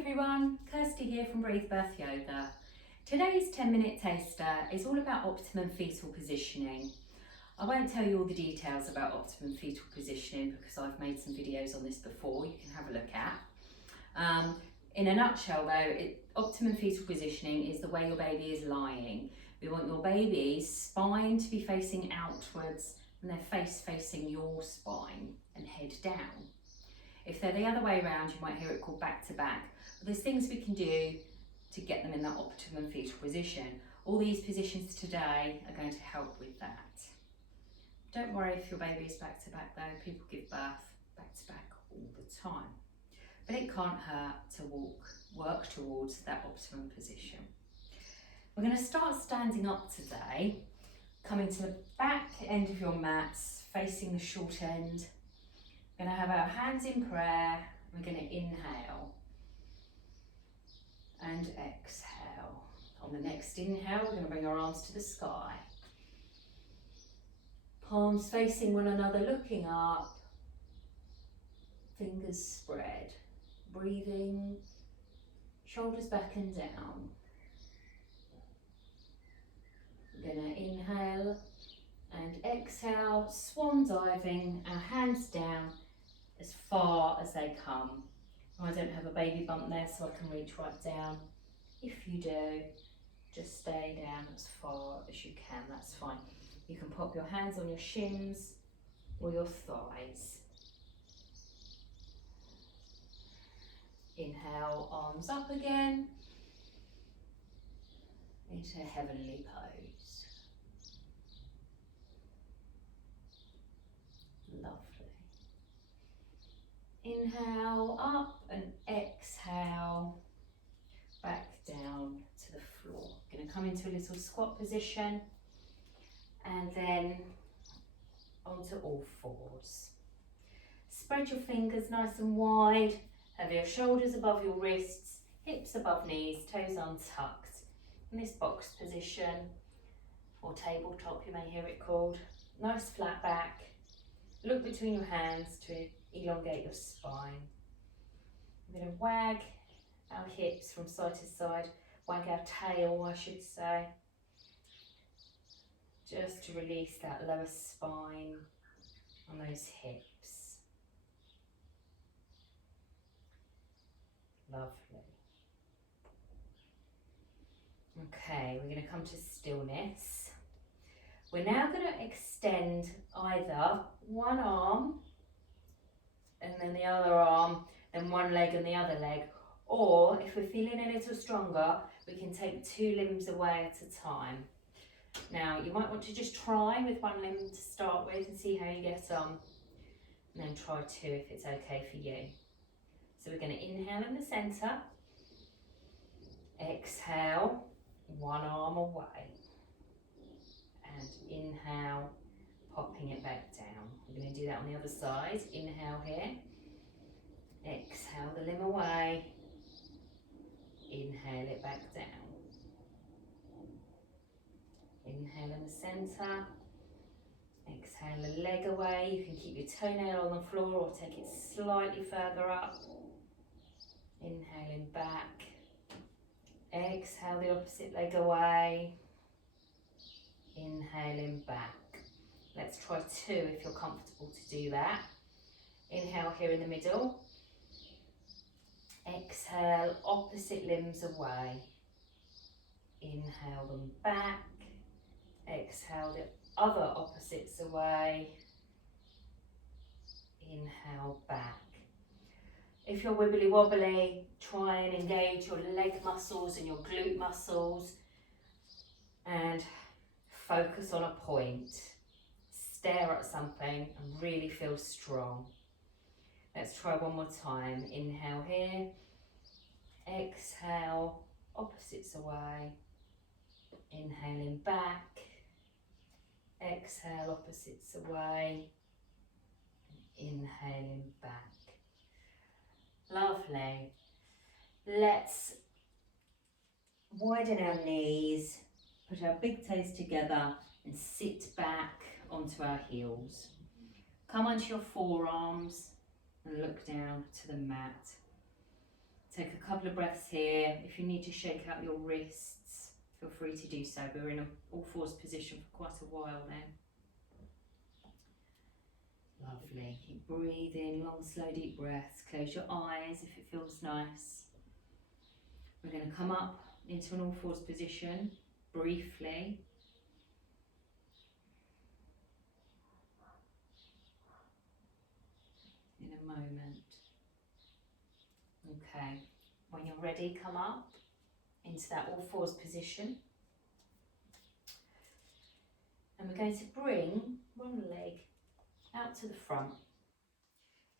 everyone, Kirsty here from Breathe Birth Yoga. Today's 10-minute taster is all about optimum fetal positioning. I won't tell you all the details about optimum fetal positioning because I've made some videos on this before you can have a look at. In a nutshell though, optimum fetal positioning is the way your baby is lying. We want your baby's spine to be facing outwards and their face facing your spine and head down. If they're the other way around, you might hear it called back to back. But there's things we can do to get them in that optimum fetal position. All these positions today are going to help with that. Don't worry if your baby is back to back though. People give birth back to back all the time. But it can't hurt to work towards that optimum position. We're going to start standing up today, coming to the back end of your mats, facing the short end. We're going to have our hands in prayer. We're going to inhale and exhale. On the next inhale, we're going to bring our arms to the sky. Palms facing one another, looking up. Fingers spread. Breathing, shoulders back and down. We're going to inhale and exhale, swan diving, our hands down as far as they come. I don't have a baby bump there so I can reach right down. If you do, just stay down as far as you can, that's fine. You can pop your hands on your shins or your thighs. Inhale, arms up again into heavenly pose. Lovely. Inhale up and exhale back down to the floor. Going to come into a little squat position and then onto all fours. Spread your fingers nice and wide. Have your shoulders above your wrists, hips above knees, toes untucked. In this box position, or tabletop you may hear it called. Nice flat back. Look between your hands to elongate your spine. We're going to wag our hips from side to side, wag our tail I should say, just to release that lower spine on those hips. Lovely. Okay, we're going to come to stillness. We're now going to extend either one arm and then the other arm, then one leg and the other leg, or if we're feeling a little stronger, we can take two limbs away at a time. Now, you might want to just try with one limb to start with and see how you get on, and then try two if it's okay for you. So we're going to inhale in the centre, exhale, one arm away, and inhale, popping it back down. We're going to do that on the other side. Inhale here, exhale the limb away, inhale it back down. Inhale in the centre, exhale the leg away. You can keep your toenail on the floor or take it slightly further up. Inhaling back, exhale the opposite leg away, inhaling back. Let's try two if you're comfortable to do that. Inhale here in the middle, exhale opposite limbs away, inhale them back, exhale the other opposites away, inhale back. If you're wibbly wobbly, try and engage your leg muscles and your glute muscles and focus on a point. Stare at something and really feel strong. Let's try one more time. Inhale here, exhale, opposites away, inhaling back, exhale, opposites away, inhaling back. Lovely. Let's widen our knees, put our big toes together and sit back onto our heels. Come onto your forearms and look down to the mat. Take a couple of breaths here. If you need to shake out your wrists, feel free to do so. We're in an all fours position for quite a while now. Lovely. Keep breathing, long, slow, deep breaths. Close your eyes if it feels nice. We're going to come up into an all fours position briefly. In a moment. Okay. When you're ready, come up into that all fours position. And we're going to bring one leg out to the front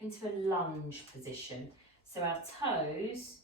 into a lunge position. So our toes,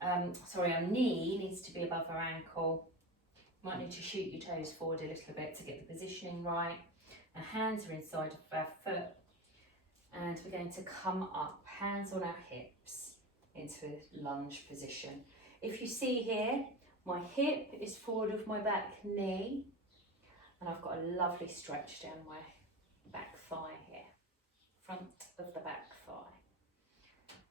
our knee needs to be above our ankle. Might need to shoot your toes forward a little bit to get the positioning right. Our hands are inside of our foot. And we're going to come up, hands on our hips, into a lunge position. If you see here, my hip is forward of my back knee, and I've got a lovely stretch down my back thigh here, front of the back thigh.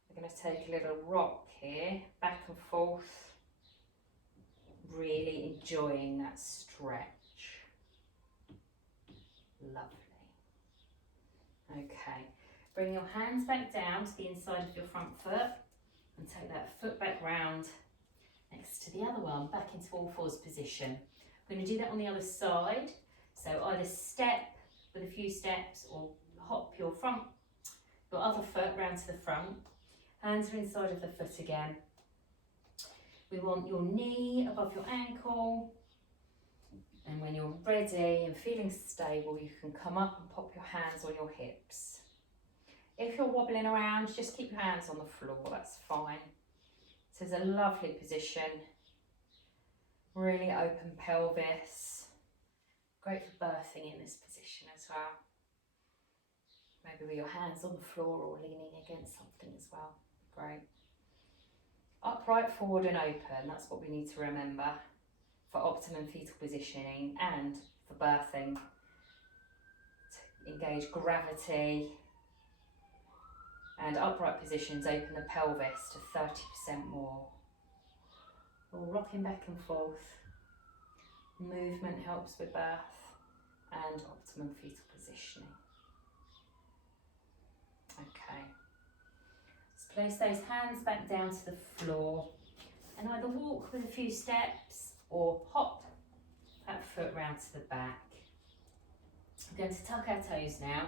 We're going to take a little rock here, back and forth, really enjoying that stretch. Lovely. Okay, bring your hands back down to the inside of your front foot and take that foot back round next to the other one, back into all fours position. We're going to do that on the other side. So either step with a few steps or hop your other foot round to the front. Hands are inside of the foot again. We want your knee above your ankle. And when you're ready and feeling stable, you can come up and pop your hands on your hips. If you're wobbling around, just keep your hands on the floor, that's fine. So it's a lovely position. Really open pelvis. Great for birthing in this position as well. Maybe with your hands on the floor or leaning against something as well. Great. Upright, forward and open, that's what we need to remember for optimum fetal positioning and for birthing. To engage gravity. And upright positions open the pelvis to 30% more. All rocking back and forth. Movement helps with birth and optimum fetal positioning. Okay. Let's place those hands back down to the floor and either walk with a few steps or hop that foot round to the back. We're going to tuck our toes now.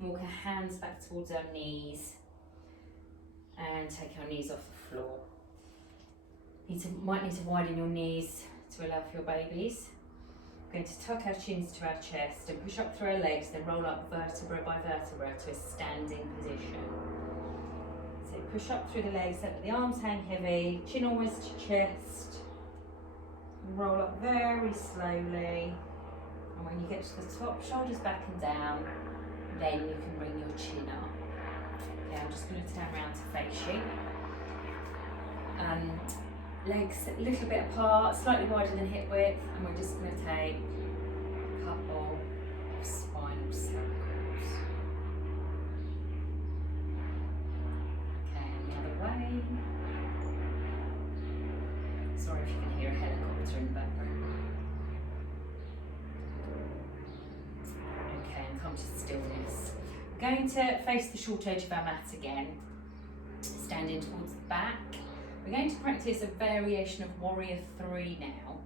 Walk our hands back towards our knees and take our knees off the floor. Might need to widen your knees to allow for your babies. We're going to tuck our chins to our chest and push up through our legs, then roll up vertebra by vertebra to a standing position. So push up through the legs, let the arms hang heavy, chin always to chest. Roll up very slowly. And when you get to the top, shoulders back and down, then you can bring your chin up. Okay, I'm just going to turn around to face you. Legs a little bit apart, slightly wider than hip width, and we're just going to take a couple of spinal circles. Okay, and the other way. Sorry if you can hear a helicopter in the background. Okay, and come to stillness. We're going to face the short edge of our mat again, standing towards the back. We're going to practice a variation of Warrior 3 now.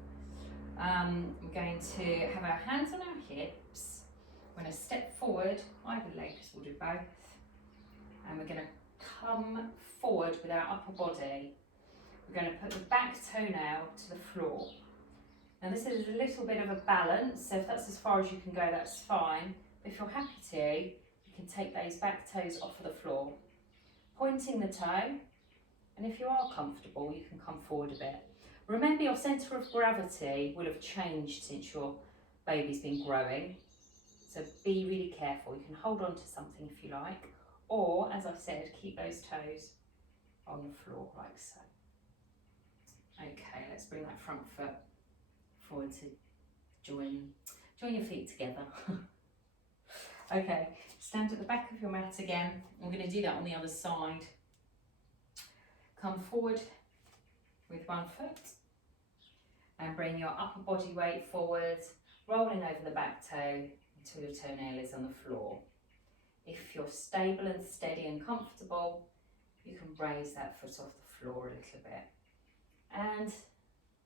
We're going to have our hands on our hips. We're going to step forward, either legs, we'll do both. And we're going to come forward with our upper body. We're going to put the back toenail to the floor. Now this is a little bit of a balance, so if that's as far as you can go, that's fine. But if you're happy to, you can take those back toes off of the floor. Pointing the toe. And if you are comfortable, you can come forward a bit. Remember, your centre of gravity will have changed since your baby's been growing. So be really careful. You can hold on to something if you like. Or, as I've said, keep those toes on the floor like so. Okay, let's bring that front foot forward to join your feet together. Okay, stand at the back of your mat again. We're going to do that on the other side. Come forward with one foot and bring your upper body weight forward, rolling over the back toe until your toenail is on the floor. If you're stable and steady and comfortable, you can raise that foot off the floor a little bit, and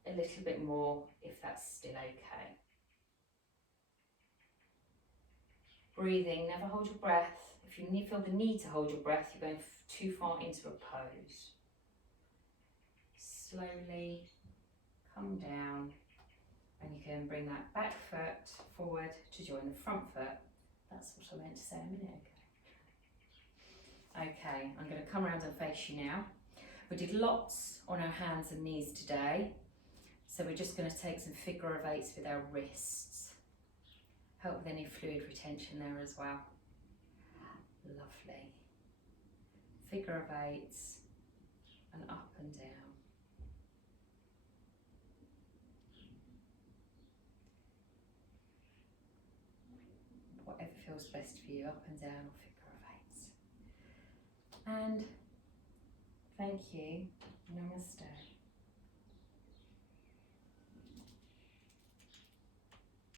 a little bit more if that's still okay. Breathing, never hold your breath. If you feel the need to hold your breath, you're going too far into a pose. Slowly come down, and you can bring that back foot forward to join the front foot. That's what I meant to say a minute ago. Okay, I'm going to come around and face you now. We did lots on our hands and knees today, so we're just going to take some figure of eights with our wrists. Help with any fluid retention there as well. Lovely. Figure of eights and up and down. Whatever feels best for you, up and down or figure of eights. And thank you. Namaste.